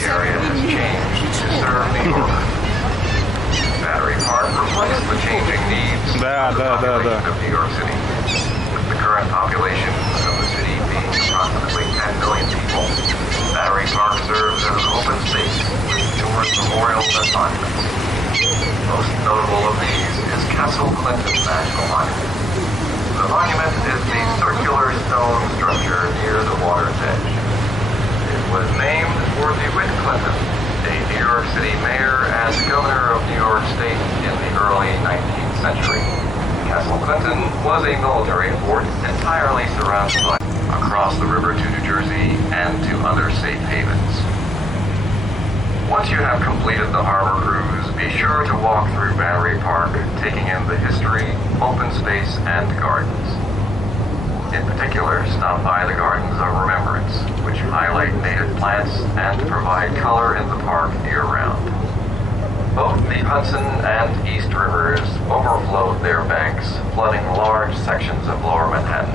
This area has changed to serve New York. Battery Park reflects the changing needs of the population of New York City. With the current population of the city being approximately 10 million people, Battery Park serves as an open space with numerous memorials and monuments. Most notable of these is Castle Clinton National Monument. The monument is the circular stone structure near the water's edge. It was named for DeWitt Clinton, a New York City mayor and governor of New York State in the early 19th century. Castle Clinton was a military fort entirely surrounded by across the river to New Jersey and to other safe havens. Once you have completed the harbor cruise, be sure to walk through Battery Park, taking in the history, open space, and gardens. In particular, stop by the Gardens of Remembrance, which highlight native plants and provide color in the park year-round. Both the Hudson and East Rivers overflowed their banks, flooding large sections of Lower Manhattan.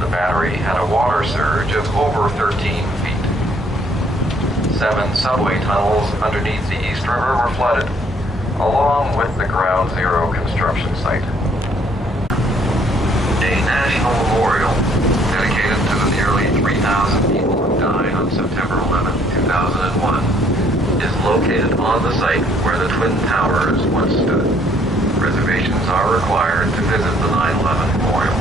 The Battery had a water surge of over 13 feet. 7 subway tunnels underneath the East River were flooded, along with the Ground Zero construction site. A national memorial dedicated to the nearly 3,000 people who died on September 11, 2001, is located on the site where the Twin Towers once stood. Reservations are required to visit the 9/11 memorial.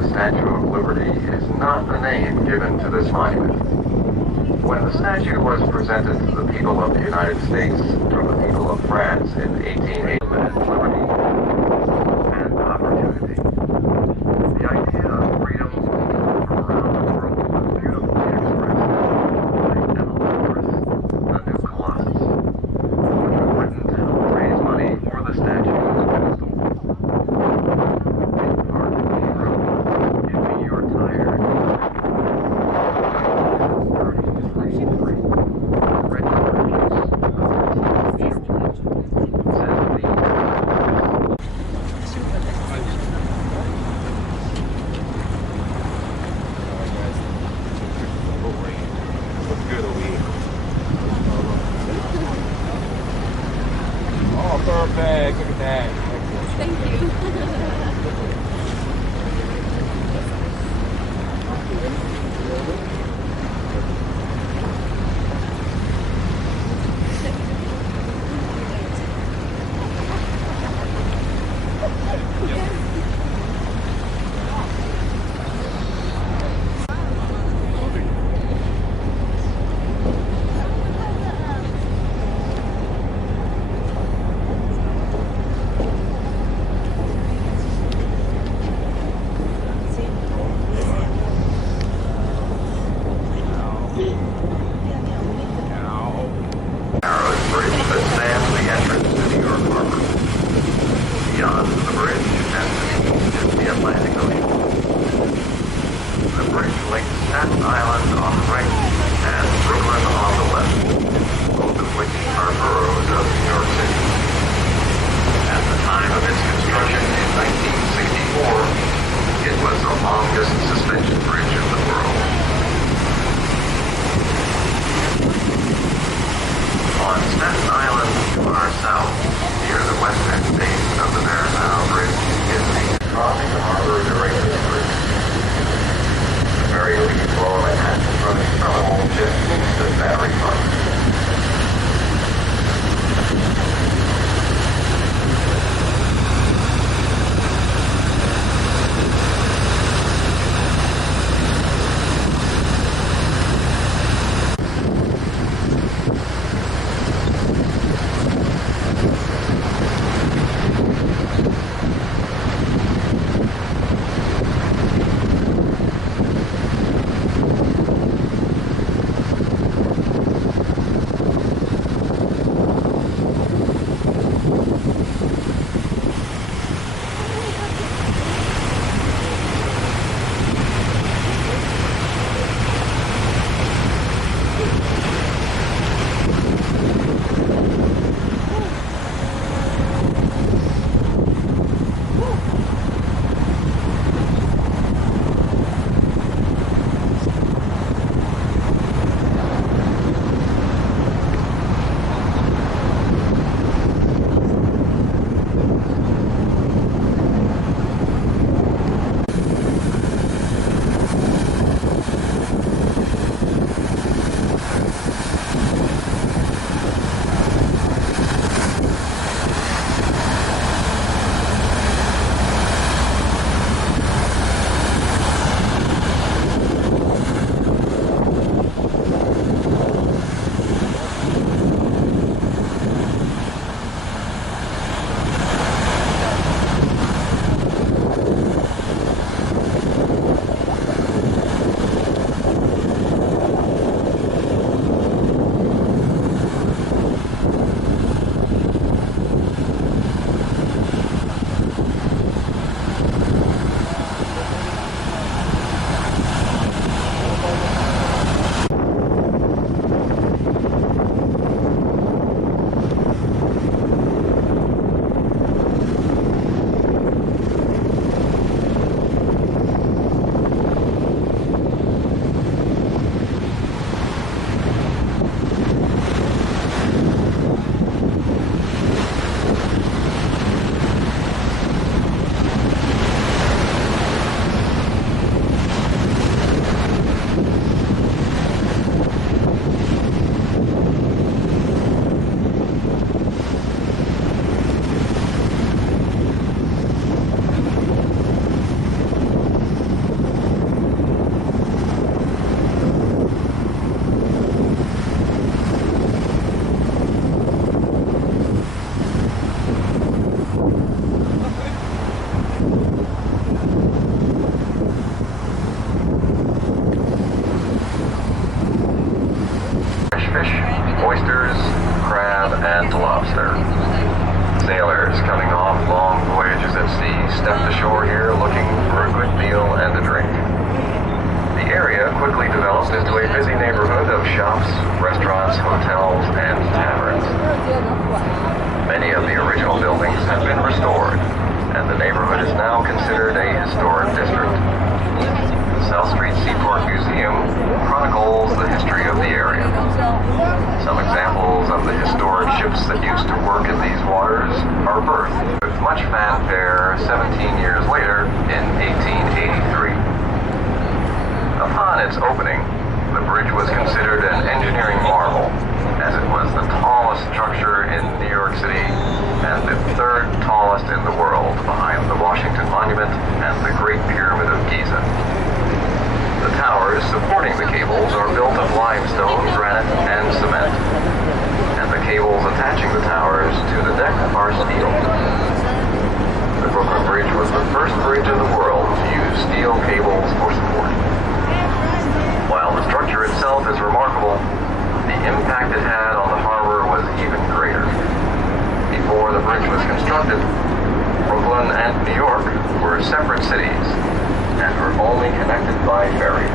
the Statue of Liberty is not the name given to this monument. When the statue was presented to the people of the United States from the people of France in 1880, liberty and opportunity. The idea of freedom from around the world was beautifully expressed by Emil Morris, the new Colossus, which was written to help raise money for the statue's pedestal. Take part in the room if you're tired. 33 red purchase of says the fish, oysters, crab, and lobster. Sailors coming off long voyages at sea stepped ashore here looking for a good meal and a drink. The area quickly developed into a busy neighborhood of shops, restaurants, hotels, and taverns. Many of the original buildings have been restored, and the neighborhood is now considered a historic district. The South Street Seaport Museum chronicles the history of the area. Some examples of the historic ships that used to work in these waters are berthed with much fanfare 17 years later in 1883. Upon its opening, the bridge was considered an engineering marvel, as it was the tallest structure in New York City and the third tallest in the world behind the Washington Monument and the Great Pyramid of Giza. The towers supporting the cables are built of limestone, granite, and cement, and the cables attaching the towers to the deck are steel. The Brooklyn Bridge was the first bridge in the world to use steel cables for support. While the structure itself is remarkable, the impact it had on the harbor was even greater. Before the bridge was constructed, Brooklyn and New York were separate cities and were only connected by ferries.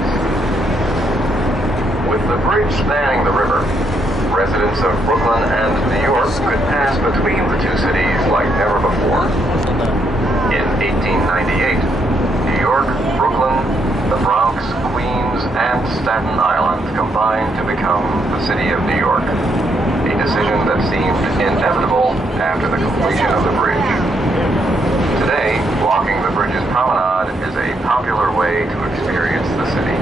With the bridge spanning the river, residents of Brooklyn and New York could pass between the two cities like never before. In 1898, New York, Brooklyn, the Bronx, Queens, and Staten Island combined to become the city of New York, a decision that seemed inevitable after the completion of the bridge. Today, walking the bridge's promenade is a popular way to experience the city.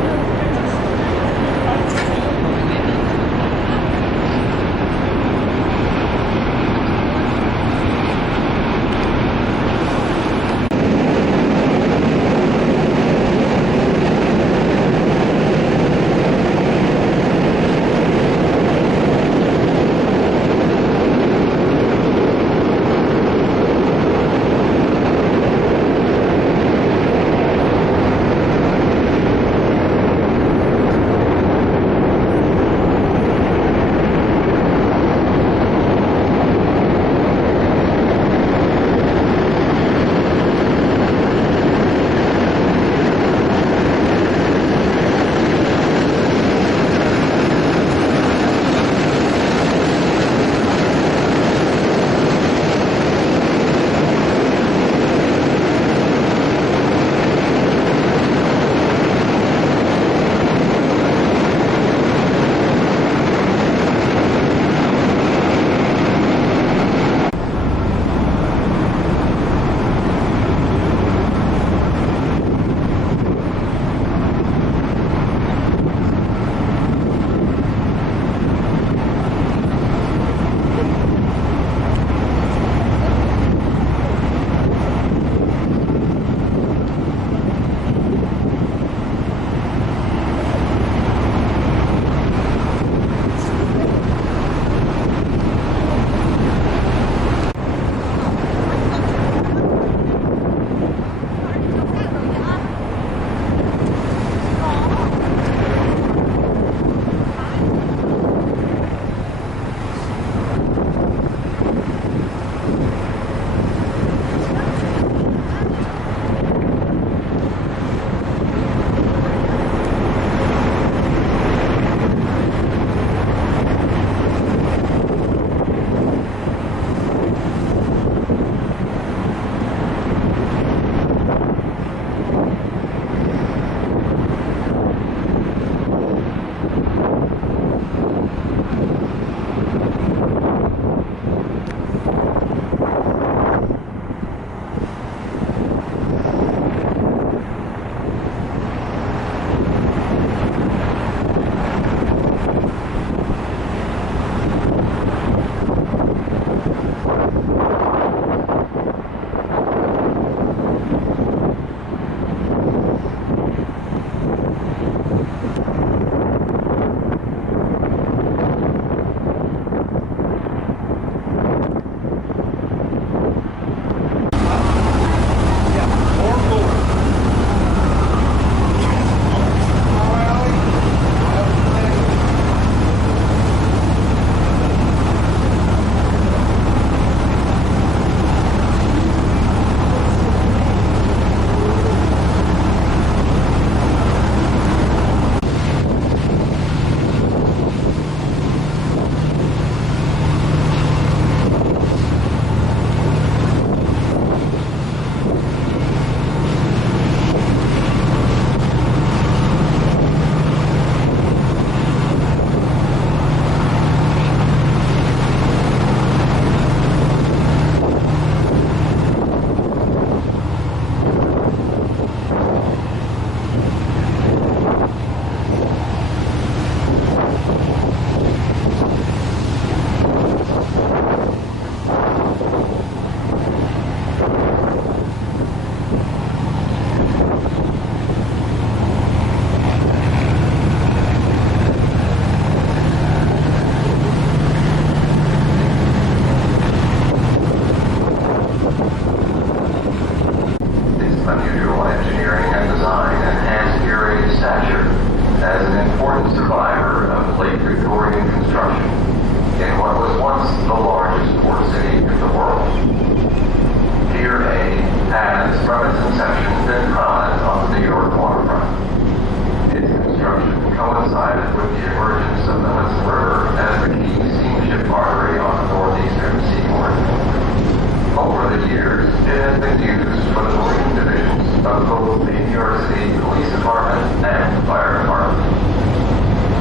police department and fire department.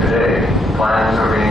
Today, plans are being